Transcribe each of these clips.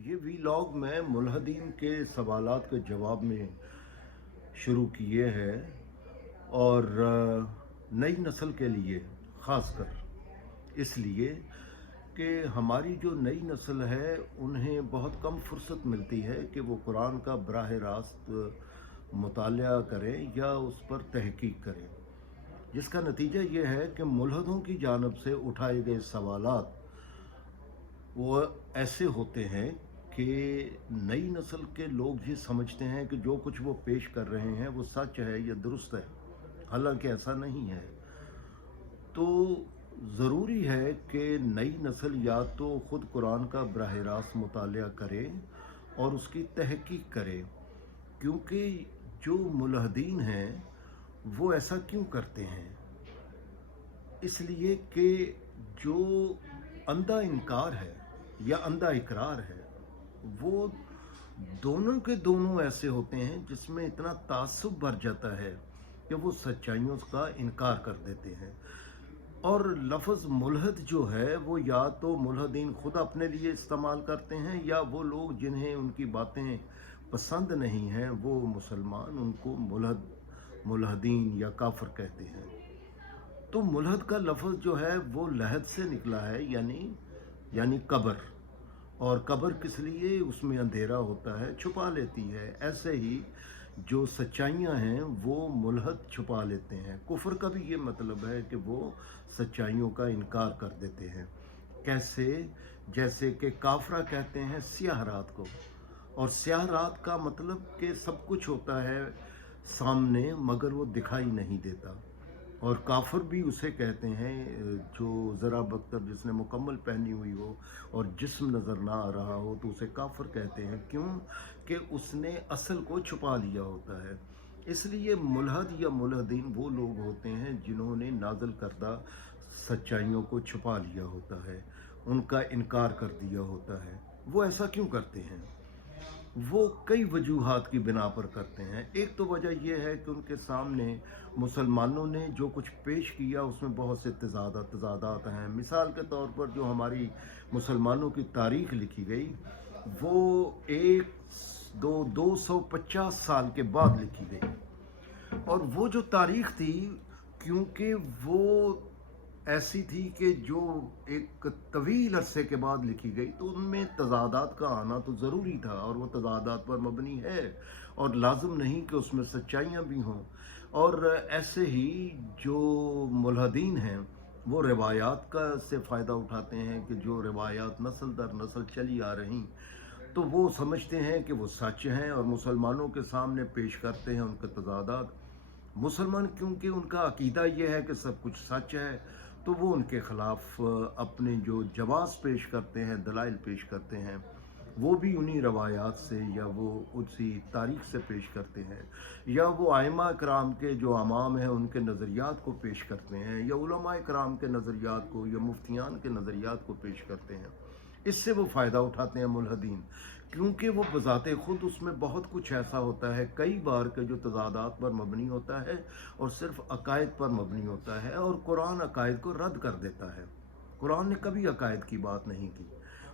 ये वीलॉग मैं मुल्हदीन के सवालात के जवाब में शुरू किए हैं और नई नस्ल के लिए ख़ासकर इसलिए कि हमारी जो नई नस्ल है उन्हें बहुत कम फुर्सत मिलती है कि वो कुरान का बराह रास्त मुतालिया करें या उस पर तहकीक करें, जिसका नतीजा ये है कि मुल्हदों की जानब से उठाए गए सवालात वो ऐसे होते हैं कि नई नस्ल के लोग ये समझते हैं कि जो कुछ वो पेश कर रहे हैं वो सच है या दुरुस्त है, हालांकि ऐसा नहीं है। तो ज़रूरी है कि नई नस्ल या तो ख़ुद कुरान का बराह रास्त मुतालिया करे और उसकी तहकीक करे, क्योंकि जो मुल्हदीन हैं वो ऐसा क्यों करते हैं? इसलिए कि जो अंधा इनकार है या अंधा इकरार है वो दोनों के दोनों ऐसे होते हैं जिसमें इतना तासुब भर जाता है कि वो सच्चाइयों का इनकार कर देते हैं। और लफ्ज़ मुल्हद जो है वो या तो मुल्हदीन खुद अपने लिए इस्तेमाल करते हैं या वो लोग जिन्हें उनकी बातें पसंद नहीं हैं वो मुसलमान उनको मुल्हदीन या काफिर कहते हैं। तो मुल्हद का लफ्ज़ जो है वो लहद से निकला है, यानी कब्र। और कब्र किस लिए? उसमें अंधेरा होता है, छुपा लेती है। ऐसे ही जो सच्चाइयाँ हैं वो मुल्हद छुपा लेते हैं। कुफ्र का भी ये मतलब है कि वो सच्चाइयों का इनकार कर देते हैं। कैसे? जैसे कि काफरा कहते हैं स्याह रात को, और स्याह रात का मतलब कि सब कुछ होता है सामने मगर वो दिखाई नहीं देता। और काफिर भी उसे कहते हैं जो ज़रा बख्तर जिसने मुकम्मल पहनी हुई हो और जिस्म नज़र ना आ रहा हो तो उसे काफिर कहते हैं। क्यों? कि उसने असल को छुपा लिया होता है। इसलिए मुल्हद या मुल्हदीन वो लोग होते हैं जिन्होंने नाज़िल करदा सच्चाइयों को छुपा लिया होता है, उनका इनकार कर दिया होता है। वो ऐसा क्यों करते हैं? वो कई वजूहात की बिना पर करते हैं। एक तो वजह यह है कि उनके सामने मुसलमानों ने जो कुछ पेश किया उसमें बहुत से तजादात हैं। मिसाल के तौर पर जो हमारी मुसलमानों की तारीख़ लिखी गई वो 250 साल के बाद लिखी गई। और वो जो तारीख़ थी, क्योंकि वो ऐसी थी कि जो एक तवील अरसे के बाद लिखी गई, तो उनमें तजादात का आना तो ज़रूरी था और वो तजादात पर मबनी है और लाजम नहीं कि उसमें सच्चाइयाँ भी हों। और ऐसे ही जो मुल्हदीन हैं वो रिवायात का से फ़ायदा उठाते हैं कि जो रिवायात नस्ल दर नस्ल चली आ रही, तो वो समझते हैं कि वो सच हैं और मुसलमानों के सामने पेश करते हैं उनके तजादात। मुसलमान क्योंकि उनका अकीदा ये है कि सब कुछ सच है, तो वो उनके ख़िलाफ़ अपने जो जवाज़ पेश करते हैं, दलाइल पेश करते हैं, वो भी उन्हीं रवायात से या वो उसी तारीख़ से पेश करते हैं, या वो आइमा कराम के जो अमाम हैं उनके नज़रियात को पेश करते हैं, या उलमा कराम के नज़रियात को या मुफ्तियान के नज़रियात को पेश करते हैं। इससे वो फ़ायदा उठाते हैं मुल्हदीन, क्योंकि वो बज़ाते ख़ुद उसमें बहुत कुछ ऐसा होता है कई बार के जो तज़ादात पर मबनी होता है और सिर्फ़ अकायद पर मबनी होता है, और कुरान अकायद को रद्द कर देता है। कुरान ने कभी अकायद की बात नहीं की,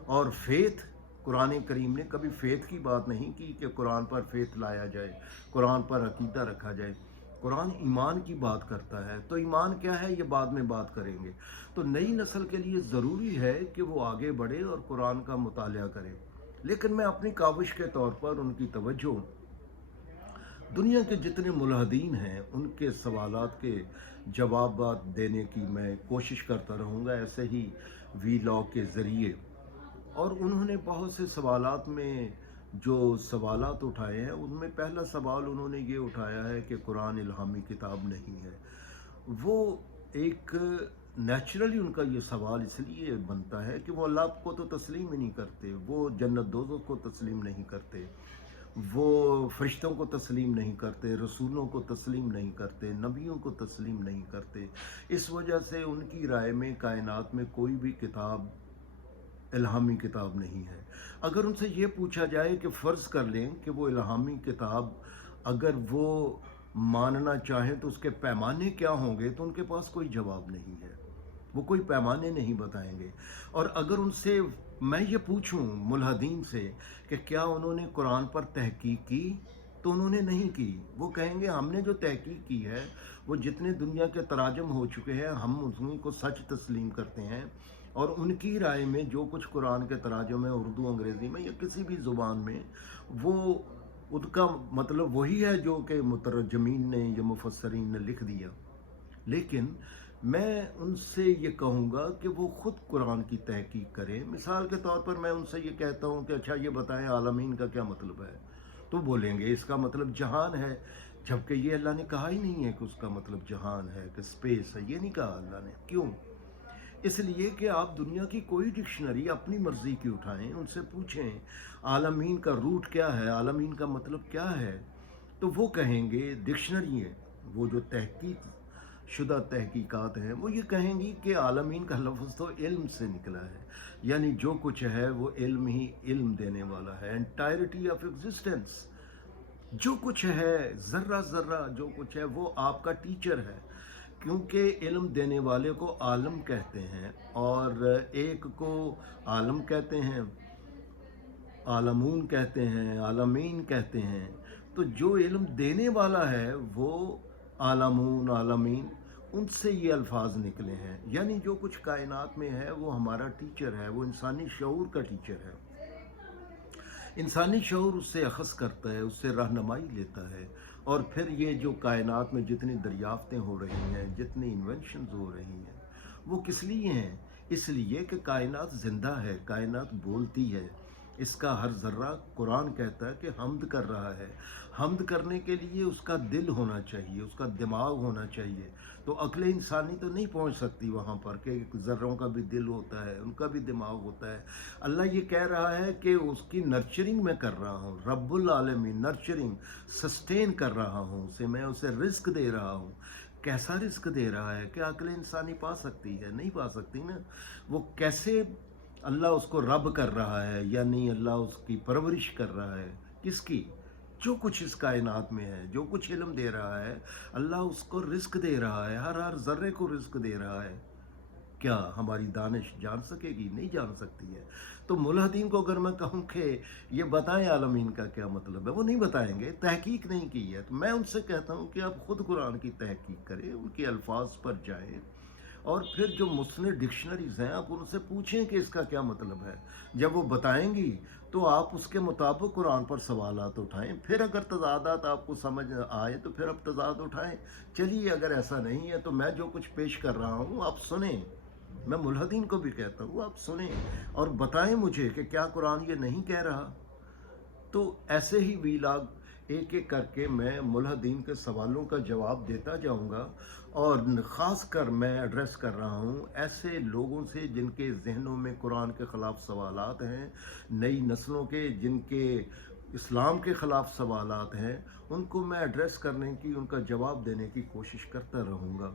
और फ़ेथ कुरान करीम ने कभी फ़ेथ की बात नहीं की कि कुरान पर फ़ेथ लाया जाए, कुरान पर अकीदा रखा जाए। कुरान ईमान की बात करता है। तो ईमान क्या है ये बाद में बात करेंगे। तो नई नस्ल के लिए ज़रूरी है कि वो आगे बढ़े और कुरान का मुतालिया करे। लेकिन मैं अपनी काविश के तौर पर उनकी तवज्जो दुनिया के जितने मुल्हदीन हैं उनके सवालात के जवाब देने की मैं कोशिश करता रहूँगा, ऐसे ही वीलॉग के ज़रिए। और उन्होंने बहुत से सवालात में जो सवालात उठाए हैं उनमें पहला सवाल उन्होंने ये उठाया है कि कुरान इल्हामी किताब नहीं है। वो एक नेचुरली उनका ये सवाल इसलिए बनता है कि वो अल्लाह को तो तस्लीम ही नहीं करते, वो जन्नत दोज़ख को तस्लीम नहीं करते, वो फरिश्तों को तस्लीम नहीं करते, रसूलों को तस्लीम नहीं करते, नबियों को तस्लीम नहीं करते। इस वजह से उनकी राय में कायनात में कोई भी किताब इल्हामी किताब नहीं है। अगर उनसे ये पूछा जाए कि फ़र्ज़ कर लें कि वो इल्हामी किताब अगर वो मानना चाहें तो उसके पैमाने क्या होंगे, तो उनके पास कोई जवाब नहीं है। वो कोई पैमाने नहीं बताएंगे। और अगर उनसे मैं ये पूछूं मुल्हदीन से कि क्या उन्होंने कुरान पर तहकीक की, तो उन्होंने नहीं की। वो कहेंगे हमने जो तहकीक की है वो जितने दुनिया के तराजम हो चुके हैं हम उन्हीं को सच तस्लीम करते हैं, और उनकी राय में जो कुछ कुरान के तराजम है उर्दू अंग्रेज़ी में या किसी भी ज़ुबान में, वो उनका मतलब वही है जो कि मुतरजमीन ने या मुफस्सरीन ने लिख दिया। लेकिन मैं उनसे ये कहूँगा कि वो ख़ुद कुरान की तहकीक करें। मिसाल के तौर पर मैं उनसे ये कहता हूँ कि अच्छा ये बताएं आलमीन का क्या मतलब है, तो बोलेंगे इसका मतलब जहान है, जबकि ये अल्लाह ने कहा ही नहीं है कि उसका मतलब जहान है कि स्पेस है, ये नहीं कहा अल्लाह ने। क्यों? इसलिए कि आप दुनिया की कोई डिक्शनरी अपनी मर्ज़ी की उठाएं, उनसे पूछें आलमीन का रूट क्या है, आलमीन का मतलब क्या है, तो वो कहेंगे डिक्शनरी है, वो जो तहकीक शुदा तहकीकात हैं वो ये कहेंगी कि आलमीन का लफ्ज़ तो इल्म से निकला है, यानी जो कुछ है वो इल्म ही इल्म देने वाला है। एंटायरिटी ऑफ एग्जिस्टेंस, जो कुछ है ज़र्रा ज़र्रा जो कुछ है वो आपका टीचर है, क्योंकि इल्म देने वाले को आलम कहते हैं और एक को आलम कहते हैं, आलमून कहते हैं, आलमीन कहते हैं। तो जो इल्म देने वाला है वो आलमून आलमीन, उनसे ये अल्फाज निकले हैं। यानी जो कुछ कायनात में है वो हमारा टीचर है, वो इंसानी शऊर का टीचर है। इंसानी शऊर उससे अखज़ करता है, उससे रहनुमाई लेता है, और फिर ये जो कायनात में जितनी दरियाफ्तें हो रही हैं, जितनी इन्वेंशंस हो रही हैं, वो किस लिए हैं? इसलिए कि कायनात ज़िंदा है, कायनात बोलती है, इसका हर ज़र्रा कुरान कहता है कि हम्द कर रहा है। हम्द करने के लिए उसका दिल होना चाहिए, उसका दिमाग होना चाहिए। तो अक्ल इंसानी तो नहीं पहुंच सकती वहाँ पर कि ज़र्रों का भी दिल होता है, उनका भी दिमाग होता है। अल्लाह ये कह रहा है कि उसकी नर्चरिंग मैं कर रहा हूँ, रब्बुल आलमीन, नर्चरिंग सस्टेन कर रहा हूँ उसे, मैं उसे रिस्क दे रहा हूँ। कैसा रिस्क दे रहा है कि अक्ल इंसानी पा सकती है? नहीं पा सकती ना। वो कैसे अल्लाह उसको रब कर रहा है, यानी अल्लाह उसकी परवरिश कर रहा है, किसकी? जो कुछ इस कायनात में है, जो कुछ इल्म दे रहा है, अल्लाह उसको रिस्क दे रहा है, हर हर ज़र्रे को रिस्क दे रहा है। क्या हमारी दानिश जान सकेगी? नहीं जान सकती है। तो मुल्हदीन को अगर मैं कहूँ कि ये बताएं आलमीन का क्या मतलब है, वो नहीं बताएंगे, तहकीक नहीं की है। तो मैं उनसे कहता हूँ कि आप ख़ुद कुरान की तहकीक करें, उनके अल्फाज पर जाएं, और फिर जो मुस्लिम डिक्शनरीज़ हैं आप उनसे पूछें कि इसका क्या मतलब है। जब वो बताएंगी तो आप उसके मुताबिक कुरान पर सवालात उठाएं। फिर अगर तज़ादात आपको समझ आए तो फिर आप तज़ाद उठाएं। चलिए, अगर ऐसा नहीं है तो मैं जो कुछ पेश कर रहा हूँ आप सुनें। मैं मुल्हदीन को भी कहता हूँ आप सुनें और बताएं मुझे कि क्या कुरान ये नहीं कह रहा। तो ऐसे ही वीलाग एक एक करके मैं मुल्हदीन के सवालों का जवाब देता जाऊंगा, और ख़ास कर मैं एड्रेस कर रहा हूँ ऐसे लोगों से जिनके जहनों में कुरान के ख़िलाफ़ सवालात हैं, नई नस्लों के जिनके इस्लाम के ख़िलाफ़ सवालात हैं, उनको मैं एड्रेस करने की, उनका जवाब देने की कोशिश करता रहूँगा।